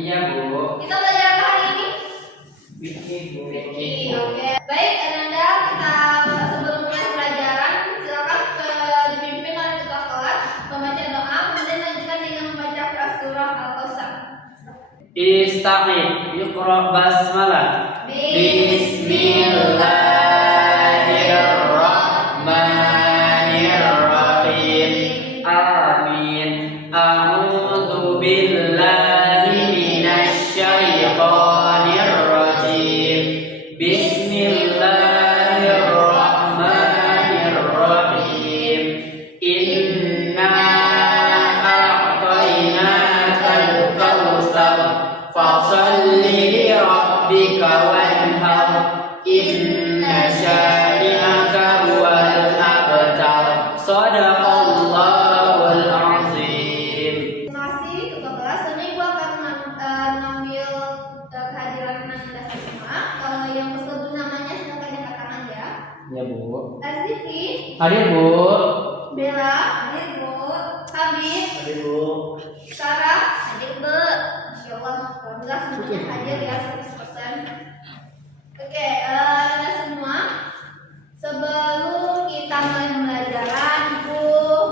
Iya, Bu. Kita belajar apa hari ini? Fikih, Bu. Fikih, oke. Baik, Ananda, kita sebelum mulai pelajaran, silakan dipimpin oleh ketua kelas membaca doa, kemudian lanjutkan dengan membaca surah Al-Kausar. Istaqim, Iqra basmalah. Bismillahirrahmanirrahim. Amin. A'udzu billahi minasyaitonir rajim. Bismillahirrahmanirrahim. Inna a'tainakal kautsar fasholli li rabbika wanhar. Inna syani'aka huwal abtar. Shadaqallahul azim. Terima kasih ketua kelas. Ini Ibu akan mengambil kehadiran Ananda semua. Yang tersebut namanya silakan dikatakan aja. Ya, Bu. Azrifi, Hadir, Bu. Bella, hadir Bu. Habib, Hadir, Bu. Sarah, hadir Bu. Insya Allah, alhamdulillah semuanya hadir ya 100%. Oke, Anda semua, sebelum kita mulai pembelajaran, Ibu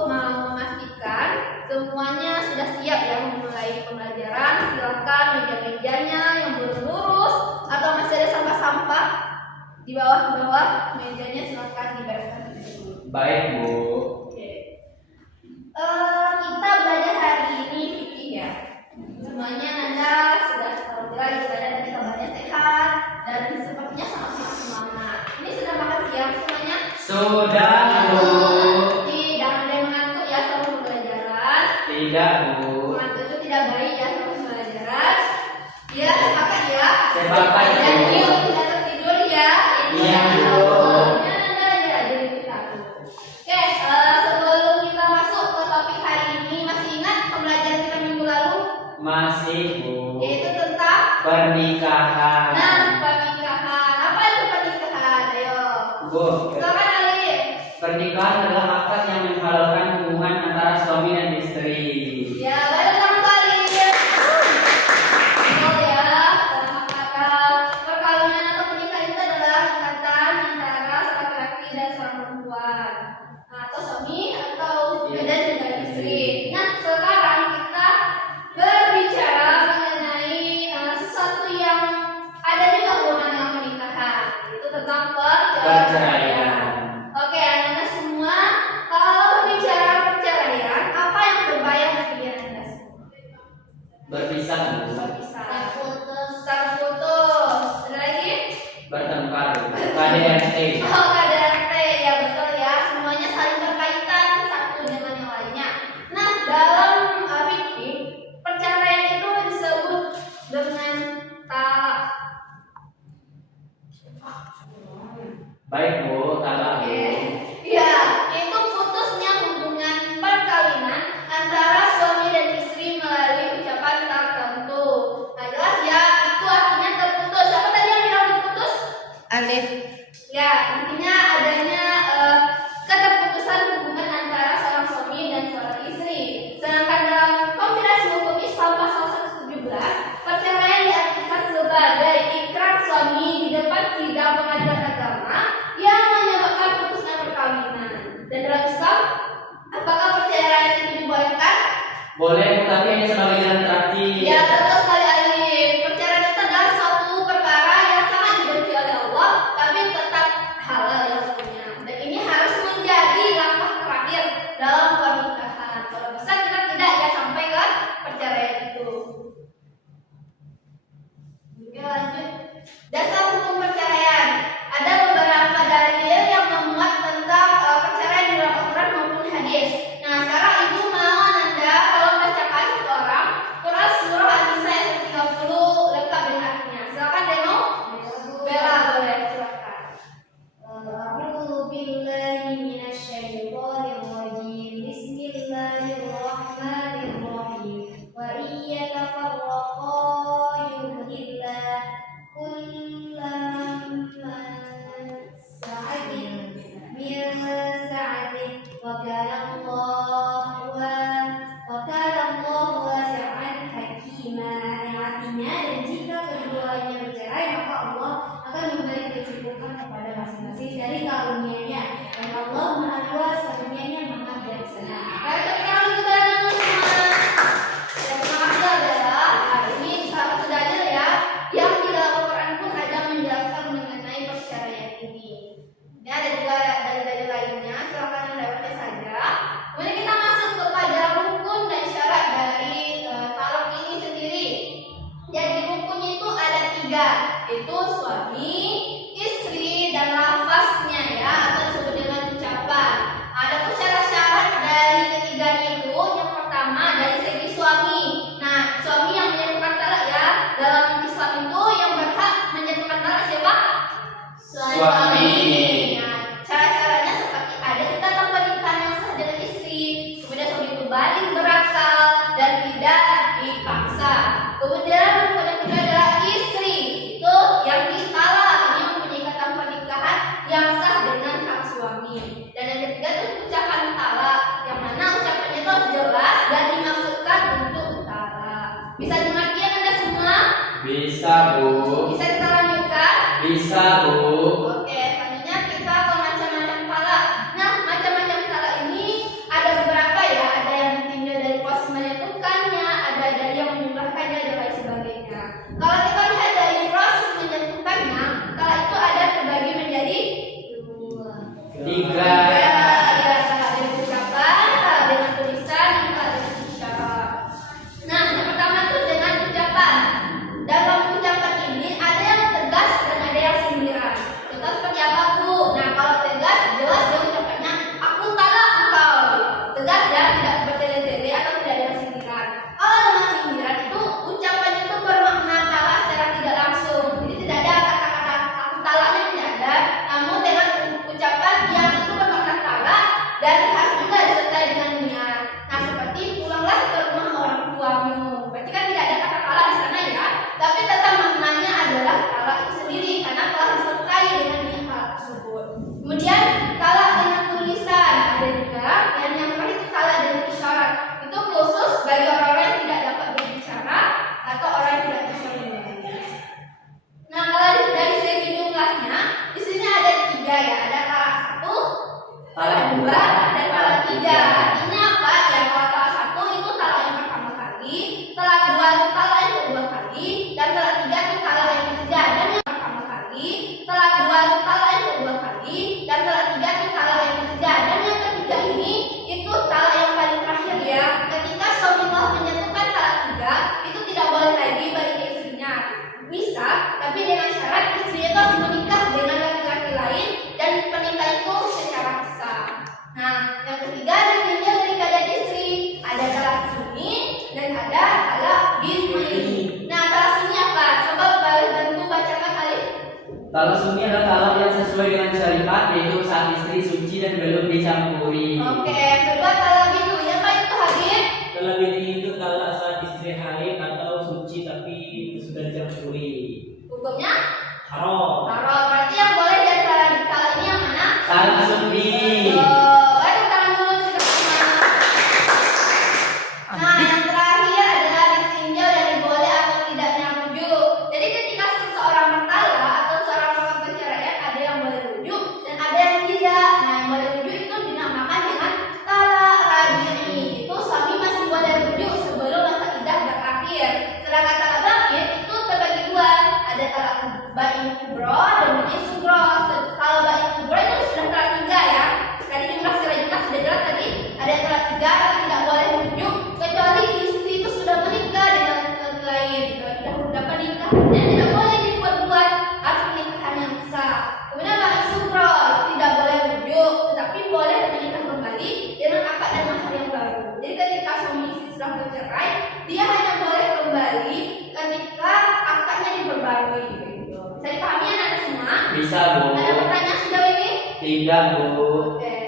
mau memastikan semuanya sudah siap ya memulai pembelajaran. Silakan meja-mejanya yang belum lurus atau masih ada sampah-sampah di bawah mejanya, silakan dibereskan dulu. Baik, Bu. Oke. Kita belajar hari ini fikih ya. Semuanya Anda sudah alhamdulillah ibadah dan kabarnya sehat dan sepertinya sangat semangat. Ini sudah makan siang semuanya? Sudah, Bu. Tidak ada yang mengantuk ya selama pembelajaran. Tidak, Bu. Mengantuk itu tidak baik ya selama pembelajaran. Ya, sepakat ya. Sepakat, Bu. Dan yuk tidak tertidur ya. Iya, Bu. Oke, sebelum kita masuk ke topik hari ini, masih ingat pembelajaran kita minggu lalu? Masih, Bu. Yaitu tentang Pernikahan. pernikahan. Apa itu pernikahan? Ayo. Bu, Silakan Alif. pernikahan adalah akad yang menghalalkan hubungan antara suami dan istri. Ya, baik tangan tuh Alif. Betul ya. Selamat kata. Perkawinan atau pernikahan itu adalah ikatan antara seorang laki-laki dan seorang perempuan. Atau suami atau dan juga istri. Nah, sekarang kita berbicara mengenai sesuatu yang ada juga hubungan dengan pernikahan. Itu tentang perceraian. Oke, Anda semua, kalau berbicara perceraian, apa yang terbayang di pikiran Anda semua? Berpisah, Bu. Berpisah, terputus, ada lagi? Bertengkar, Bu. KDRT. Oh, KDRT, ya betul ya. Semuanya saling berkaitan satu dengan yang lainnya. Nah, dalam fikih, perceraian itu disebut dengan talak. Baik, Bu. Talak, Bu. Ya, itu putusnya hubungan perkawinan antara suami dan istri melalui ucapan tertentu. Nah, jelas ya, itu artinya terputus. Apa tadi yang bilang terputus? Alif. Ya, intinya adanya keterputusan hubungan antara seorang suami dan seorang istri. Sedangkan dalam Konfirmasi Hukum Islam pasal 117, perceraian diartikan sebagai ikrar suami di depan sidang pengadilan agama yang menyebabkan putusnya perkawinan. Dan dalam Islam, apakah perceraian itu dibolehkan? Boleh, Bu, tapi hanya sebagai jalan terakhir. Ya, betul sekali Alif. Perceraian itu adalah suatu perkara yang sangat dibenci oleh Allah, tapi tetap halal ya hukumnya. Dan ini harus menjadi langkah terakhir dalam pernikahan. Kalau bisa kita tidak ya sampai ke perceraian itu. Oke, lanjut. Dasar hukum perceraian. Ada beberapa dalil yang memuat tentang perceraian dalam Al-Quran maupun hadis. Nah, sekarang Ibu mau Anda kalau membacakan satu orang Quran surah An-Nisa ayat diberikan kepada masing-masing dari karunia-Nya. Dan Allah Maha Luas karunia-Nya Maha Bijaksana. Ayo kita lalu ke dalam semua. Yang pertama adalah ini salah satu dalil ya yang di dalam Al-Quran pun ada menjelaskan mengenai perceraian ini. Ini ada juga dalil-dalil lainnya, silakan anda baca saja. Kemudian kita masuk kepada rukun dan syarat dari talak ini sendiri. Jadi rukunnya itu ada 3, yaitu suami, istri, dan lafaznya ya, atau disebut dengan ucapan. Ada pun syarat-syarat dari ketiganya itu. Yang pertama dari segi suami. Nah, suami yang menyatukan talak ya, dalam Islam itu yang berhak menyatukan talak siapa? Suami. Nah, syarat-syaratnya seperti ada ikatan pernikahan yang sah dengan istri, kemudian suami itu balik berakal dan tidak dipaksa. Kemudian yang kedua adalah istri, itu yang ditalak, ini mempunyai ikatan pernikahan yang sah dengan sang suami. Dan yang ketiga itu ucapan talak, yang mana ucapannya itu harus jelas dan dimaksudkan untuk talak. Bisa dimengerti Anda semua? Bisa, Bu. Bisa kita lanjutkan? Bisa, Bu. Oke, selanjutnya kita ke macam-macam talak. Nah, macam-macam talak ini ada beberapa ya. Ada yang ditinjau dari pos menentukannya, ada dari yang menjumlahkannya dan lain sebagainya. Kalau kita lihat dari proses menentukannya, talak itu ada terbagi menjadi 3. ada talak dengan ucapan, talak dengan tulisan, dan talak dengan isyarat. Nah, yang pertama itu dengan ucapan. Dalam ucapan ini ada yang tegas dan ada yang sindiran. Contoh seperti apa, Bu? Nah, kalau tegas jelas dia ucapannya aku talak engkau. Tegas dan tidak bertele-tele atau tidak ada yang sindiran. Kalau dengan sindiran itu ucapannya itu bermakna talak secara tidak langsung. Jadi tidak ada kata-kata aku talaknya tidak ada. Namun dengan ucapan yang itu bermakna talak dan harus juga disertai dengan niat. Nah, seperti pulanglah ke rumah orang tuamu. Berarti kan tidak ada kata talak di sana ya. Tapi tetap maknanya adalah talak itu sendiri karena telah disertai dengan niat tersebut. Kemudian talak dengan tulisan ada juga, dan yang terakhir itu talak dengan isyarat. Itu khusus bagi orang-orang yang tidak dapat berbicara atau orang yang tidak bisa menulis. Nah, kalau dari segi jumlahnya di sini ada 3 ya, ada talak 1, talak 2, dan talak 3. Artinya apa? Ya kalau talak 1 itu talak yang pertama kali, talak 2 itu talak yang kedua kali, dan talak 3 itu talak yang ketiga. Dan yang pertama kali, talak 2 itu talak yang kedua kali, dan talak 3 itu talak yang ketiga. Dan yang ketiga ini itu talak yang paling terakhir ya. Ketika suami telah menyatukan talak 3, itu tidak boleh lagi balik ke istrinya. Bisa, tapi dengan syarat istrinya itu harus menikah dengan laki-laki lain dan pernikahan itu secara sah. Nah, yang ketiga ada tinjau dari keadaan istri. Ada talak sunni dan ada talak bid'i. Nah, talak sunni apa? Coba bantu bacakan Alif. Talak sunni adalah talak yang sesuai dengan syariat, yaitu saat istri suci dan belum dicampuri. Oke, kedua talak bid'i. Apa itu Habib? Talak bid'i itu talak saat istri haid atau suci tapi itu sudah dicampuri. Hukumnya Haram. haram. Berarti yang boleh di antara talak ini yang mana? Talak sunni. Ayo tangan dulu kita semua. Nah, yang terakhir adalah ditinjau dari boleh atau tidaknya rujuk. Jadi ketika seseorang bertalak atau seorang melakukan perceraian, ada yang boleh rujuk dan ada yang tidak. Nah, yang boleh rujuk itu dinamakan dengan talak raj'i. Itu suami masih boleh rujuk sebelum masa iddah berakhir. Sedangkan talak ba'in itu terbagi 2. Ada talak ba'in kubro dan ba'in sugro. Kalau ba'in kubro itu sudah talak 3 ya. Tadi jumlah secara jumlah sudah jelas tadi. Ada talak 3 yang tidak boleh rujuk kecuali istri itu sudah menikah dengan laki lain. Kalau tidak menikah dan tidak boleh dibuat-buat, harus pernikahan yang sah. Kemudian ba'in sugro tidak boleh rujuk, tetapi boleh menikah kembali dengan akad dan mahar yang baru. Jadi ketika suami istri sudah bercerai, dia hanya boleh kembali ketika akadnya diperbarui. Gitu. Bisa dipahami anak-anak semua? Bisa, Bu. Ada pertanyaan sejauh ini? Tidak, Bu. Oke.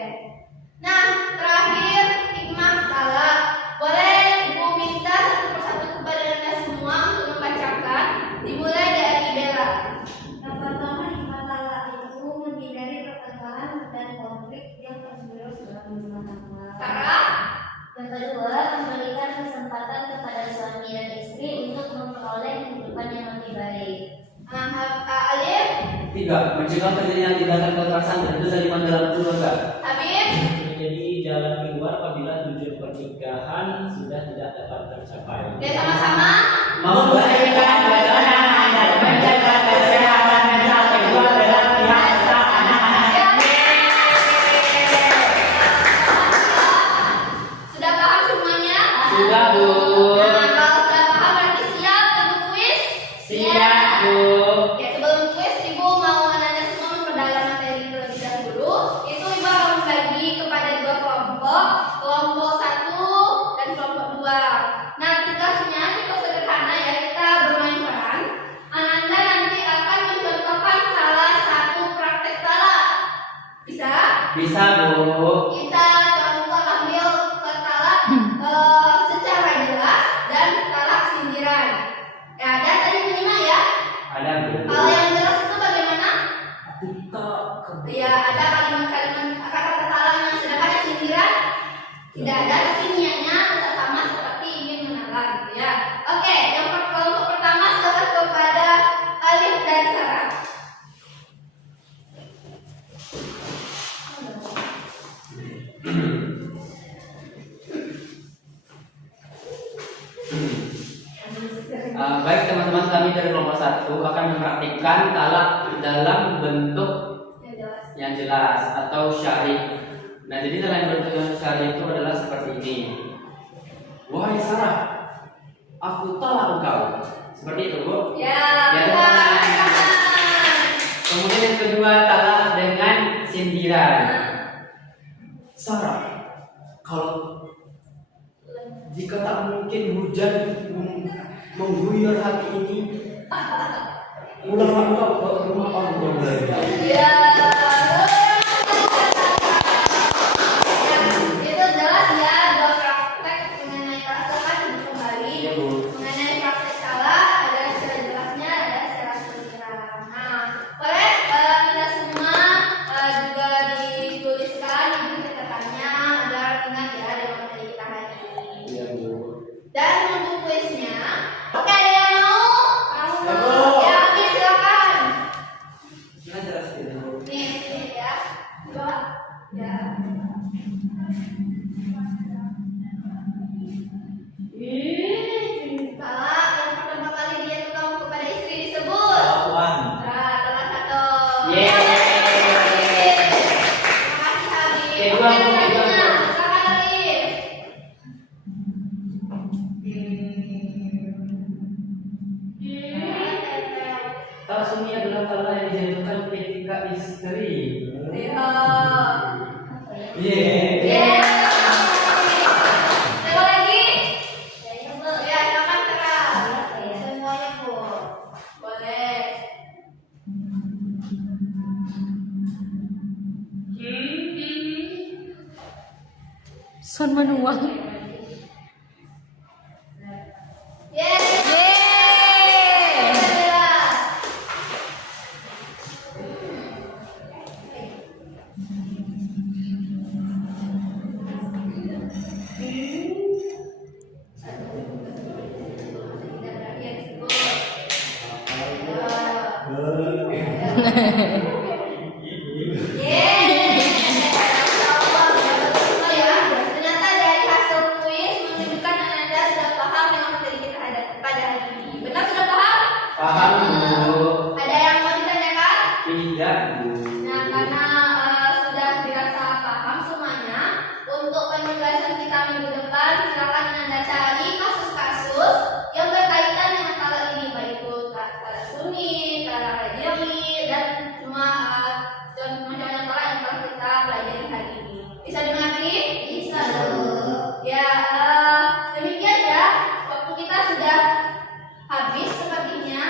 Nah, terakhir hikmah talak. Boleh Ibu minta satu persatu kepada Anda semua untuk membacakan. Dimulai dari Bella. Yang pertama, hikmah talak itu menghindari pertengkaran dan konflik yang terjadi dalam rumah tangga. Sarah? Yang kedua, memberikan kesempatan kepada suami dan istri untuk memperoleh kehidupan yang lebih baik. Alif? Tiga, mencegah terjadinya tindakan kekerasan dan kezaliman dalam keluarga. Habib, Menjadi jalan keluar apabila tujuan pernikahan sudah tidak dapat tercapai. oke sama-sama. Memberikan ketenangan dan menjaga kesehatan mental kedua belah pihak serta anak-anak. Sudah paham semuanya? Sudah, Bu. Nah, kalau sudah paham berarti siap untuk kuis? Siap, Bu. Oke, sebelum kuis, Ibu mau menanya semua memperdalam materi terlebih dahulu. Itu Ibu akan membagi kepada dua kelompok, kelompok 1 dan kelompok 2. Nah, tugasnya cukup sederhana ya, kita bermain peran. Ananda nanti akan mencontohkan salah satu praktek salah. Bisa? Bisa, Bu. Kita coba ambil kata secara jelas dan kata sindiran. Ya, ada tadi menyimak ya. Ada, Bu. Kalau yang jelas itu bagaimana? Kita Ya, ada kalimat-kalimat kata-kata salahnya. Sedangkan yang sindiran tidak ada, tapi niatnya tetap sama seperti ingin menalar gitu ya. Oke, yang kelompok pertama silakan kepada Alif dan Sarah. Baik teman-teman, kami dari kelompok 1 akan mempraktikkan talak dalam bentuk Yang jelas. yang jelas atau syarih. Nah, jadi dalam bentuk yang syarih itu adalah seperti ini. Wahai Sarah, aku talak engkau. Seperti itu, Bu. Ya, Ya, benar. Kemudian yang kedua, talak dengan sindiran. Sarah, kalau jika tak mungkin hujan mengguyur hati ini, ulanglah engkau ke rumah orang tua belajar. Ya. Itu jelas ya, dua praktek mengenai kata hidup kembali. Iya, Bu. Mengenai praktek salah ada secara jelasnya, ada secara sindiran. Nah, boleh kita semua juga dituliskan di catatannya agar ingat ya dengan materi kita hari ini. Iya, Bu. Dan untuk kuisnya, oke ada yang mau? Ya, Bu. Ya, oke silakan. Nah, jelas gitu, Bu. Nih, sini ya. Coba. Ya. Salah yang pertama kali dia tukang kepada istri disebut. lawan. Nah, salah satu. Yeay. Terima kasih Habib. Oke, Oke, dua, Bu. selanjutnya. Silakan Habib. Talak sunni adalah talak yang dijatuhkan ketika istri. Lihat. Yeay. Coba lagi. Ya, silakan keras. Semuanya Bu. Boleh. Son manual. Yeay. Ternyata dari hasil kuis menunjukkan Anda sudah paham dengan materi kita pada hari ini. Benar sudah paham? Paham, Bu? Ada yang mau ditanyakan? Tidak, Bu. Nah, karena sudah dirasa paham semuanya, untuk penugasan kita minggu depan silakan Anda cari kasus-kasus yang berkaitan dengan talak ini, baik itu talak sunni, talak rajili, dan semua macam-macam talak yang telah kita pelajari hari ini. Bisa dimengerti? Bisa. Ya, demikian ya. Waktu kita sudah habis sepertinya.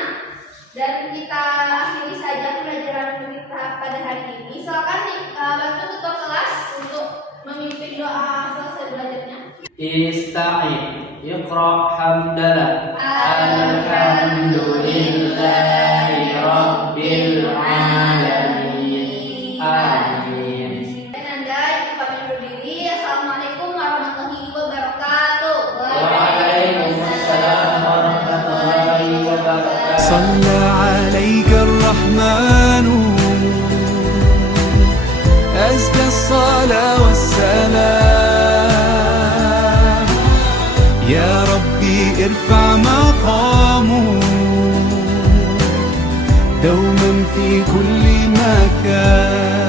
Dan kita akhiri saja pelajaran kita pada hari ini. Silakan bantu ketua kelas untuk memimpin doa selesai belajarnya. Ista'in. Iqra hamdalah. Alhamdulillahi Rabbil Alamin. Amin. Dan Anda yang kami undur diri. Assalamualaikum warahmatullahi wabarakatuh. Waalaikumsalam warahmatullahi wabarakatuh. صلى عليك الرحمن الرحمن أزكى الصلاة والسلام. يا ربي ارفع مقامه دوما في كل مكان.